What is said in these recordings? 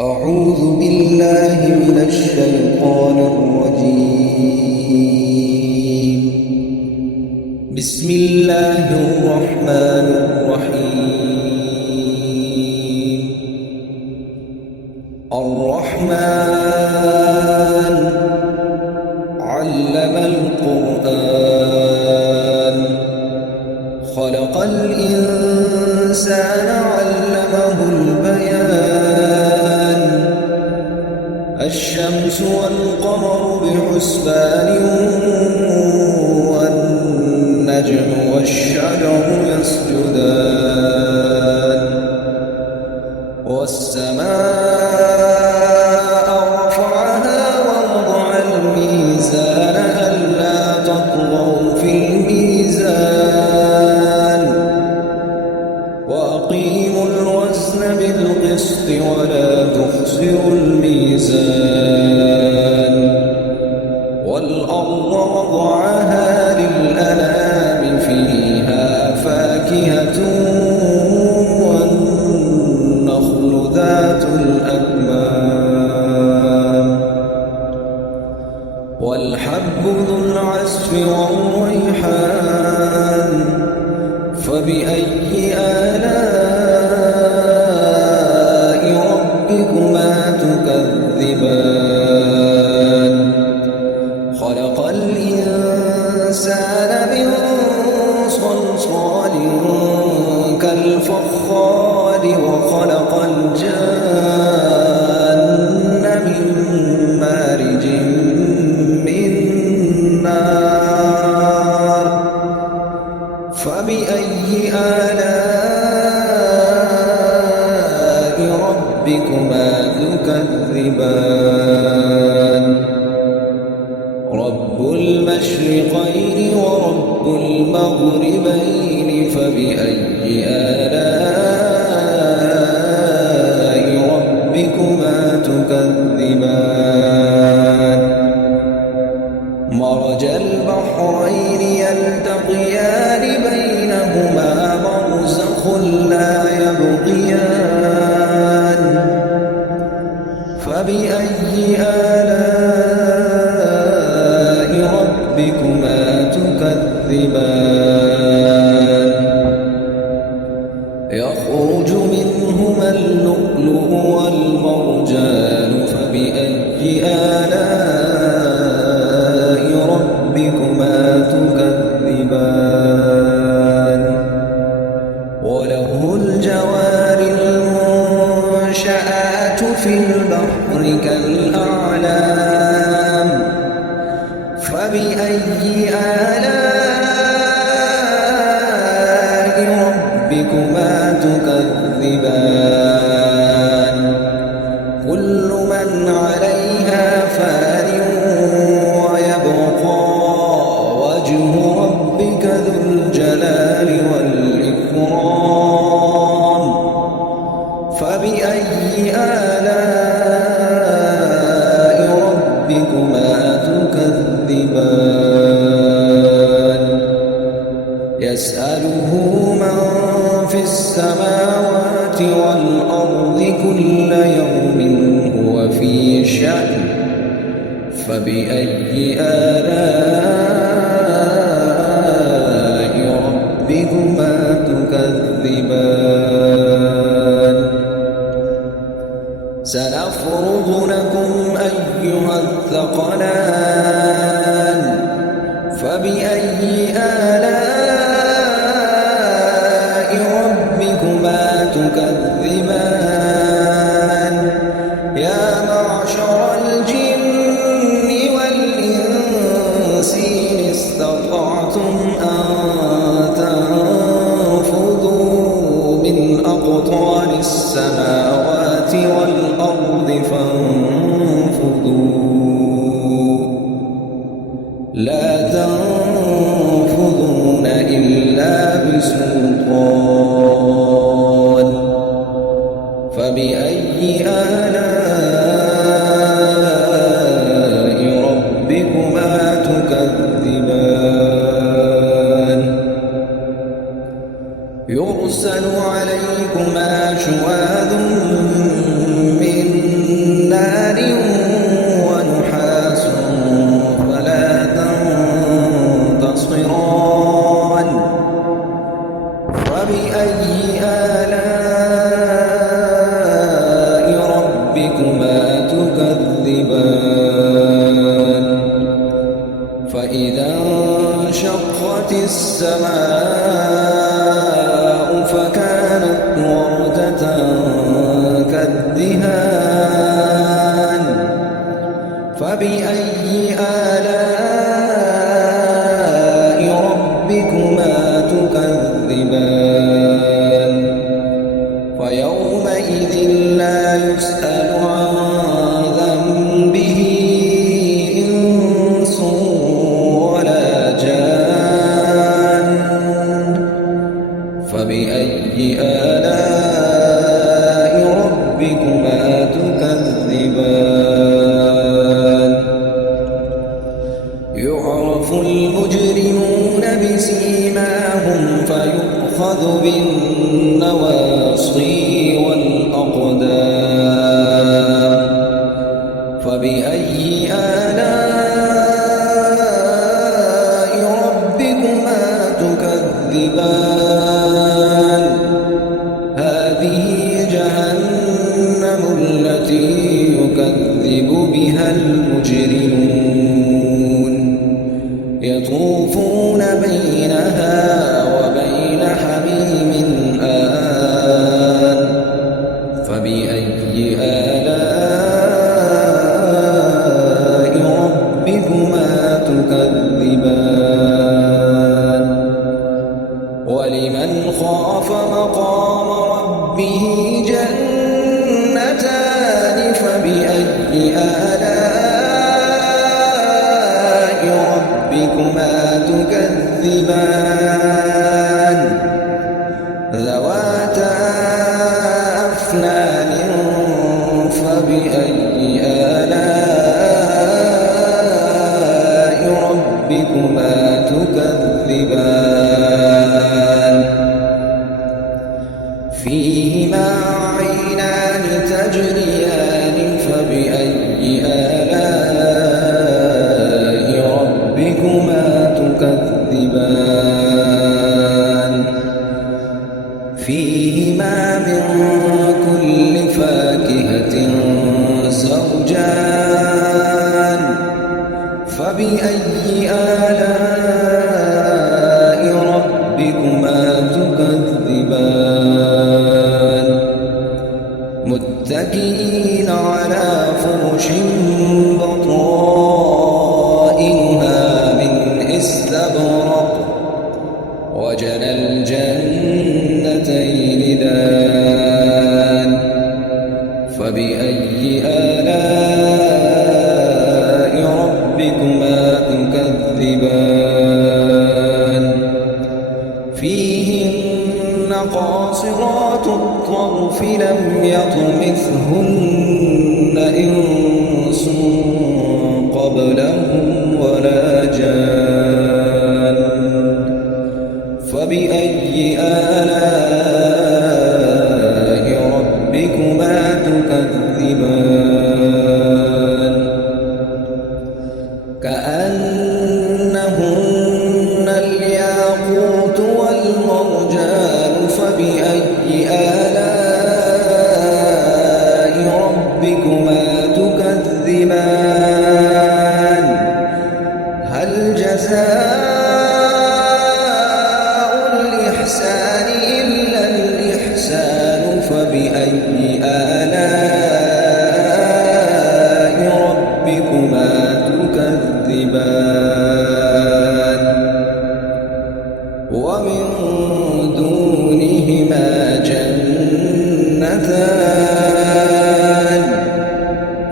أعوذ بالله من الشيطان الرجيم. بسم الله الرحمن الرحيم. الرحمن علم القرآن خلق الإنسان علمه البيان الشمس والقمر بحسبان والنجم والشجر يسجدان والسماء رفعها ووضع الميزان ألا تطغوا في الميزان وأقيموا الوزن بالقسط ولا تخسروا الميزان والأرض وضعها للأنام فيها فاكهة والنخل ذات الأكمام والحب ذو العصف والريحان فبأي آلاء ربكما تكذبان خلق الإنسان من صلصال كالفخار وخلق الجان من مارج من نار فبأي آلاء ربكما تكذبان رب المشرقين ورب المغربين فبأي آلاء ربكما تكذبان مرج البحرين يلتقيان بينهما برزخ لا يبغيان فبأي آلاء ربكما تكذبان يخرج منهما اللؤلؤ والمرجان فبأي آلاء ربكما تكذبان وله الجوار المنشآت في البحر كالأعلام فبأي آلاء ربكما تكذبان كل من عليها فان ويبقى وجه ربك ذو الجلال والإكرام فبأي آلاء ربكما تكذبان يسأله من في السماوات والأرض كل يوم هو في شأن فبأي آلاء ربكما تكذبان سنفرغ لكم أيها الثقلان فبأي آلاء ربكما تكذبان يا معشر الجن والإنس إن استطعتم أن تنفذوا من أقطار السماوات والأرض فانفذوا لا تنفذون إلا بسلطان فبأي آلاء ربكما تكذبان يرسل عليكما شواذ من ويومئذ لا يسأل عن ذنبه إنس ولا جان فبأي آلاء ربكما تكذبان يعرف المجرمون بسيماهم فيؤخذ بالنواصي والأقدام فبأي آلاء ربكما تكذبان هذه جهنم التي يكذب بها المجرمون يطوفون بينها وبين حميم آن فبأي آلاء ربكما تكذبان ولمن خاف مقام ربه جنتان فبأي آلاء ربكما تكذبان ذواتا أفنان فبأي آلاء ربكما تكذبان فيهما عينان تجريان فبأي آلاء ربكما تكذبان فيهما من كل فاكهة زوجان فبأي آلاء ربكما تكذبان متكئين على فرش بطائنها من استبرق وجنى الجنتين دان فبأي آلاء ربكما تكذبان فيهن قاصرات الطرف لم يطمثهن إنس قبلهم ولا جان فبأي آلاء ربكما تكذبان كأنهن الياقوت والمرجان فبأي آلاء ربكما تكذبان هل جزاء الإحسان إلا الإحسان فبأي آلاء ربكما تكذبان ومن دونهما جنتان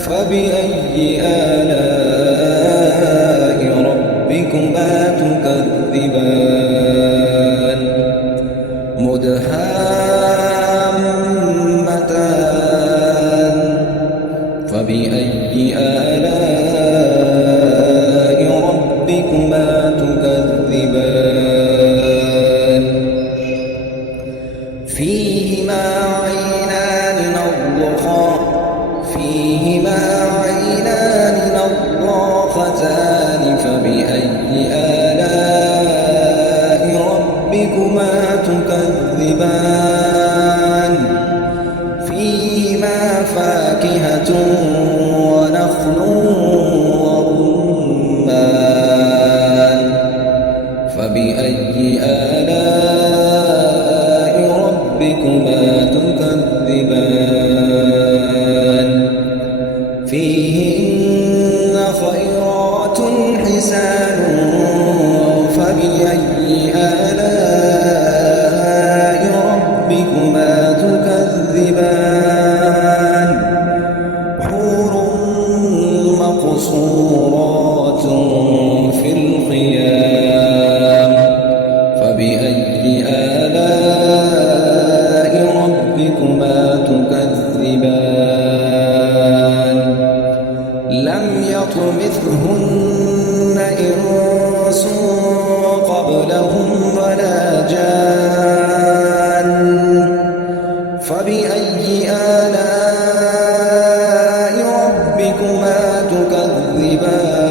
فبأي آلاء ربكما تكذبان مدهامتان تكذبان لم يطمثهن إنس قبلهم ولا جان فبأي آلاء ربكما تكذبان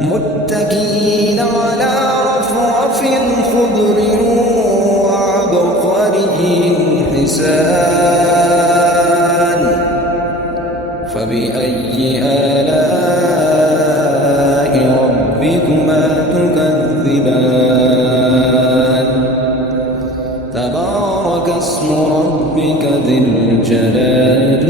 متكئين على رفرف خضر وعبقري حسان فبأي آلاء ربكما تكذبان تبارك اسم ربك ذي الجلال